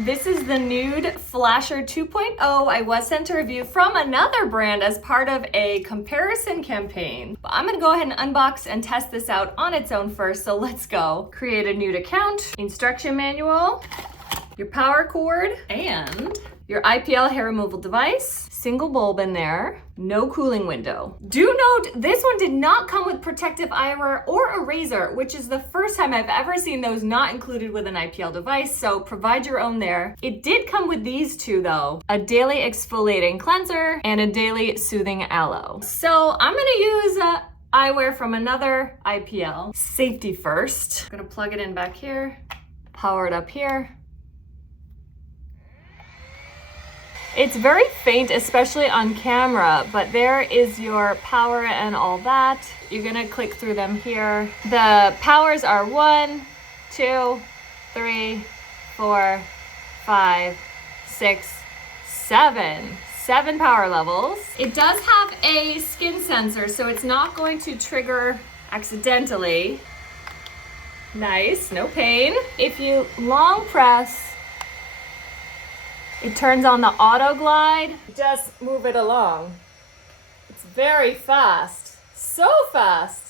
This is the Nood Flasher 2.0. I was sent a review from another brand as part of a comparison campaign. But I'm gonna go ahead and unbox and test this out on its own first, so let's go. Create a Nood account, instruction manual, your power cord, and your IPL hair removal device, single bulb in there, no cooling window. Do note, this one did not come with protective eyewear or a razor, which is the first time I've ever seen those not included with an IPL device, so provide your own there. It did come with these two though, a daily exfoliating cleanser and a daily soothing aloe. So I'm gonna use eyewear from another IPL. Safety first. I'm gonna plug it in back here, power it up here. It's very faint, especially on camera, but there is your power and all that. You're gonna click through them here. The powers are 1, 2, 3, 4, 5, 6, 7. 7 power levels. It does have a skin sensor, so it's not going to trigger accidentally. Nice, no pain. If you long press, it turns on the auto glide. Just move it along. It's very fast. So fast.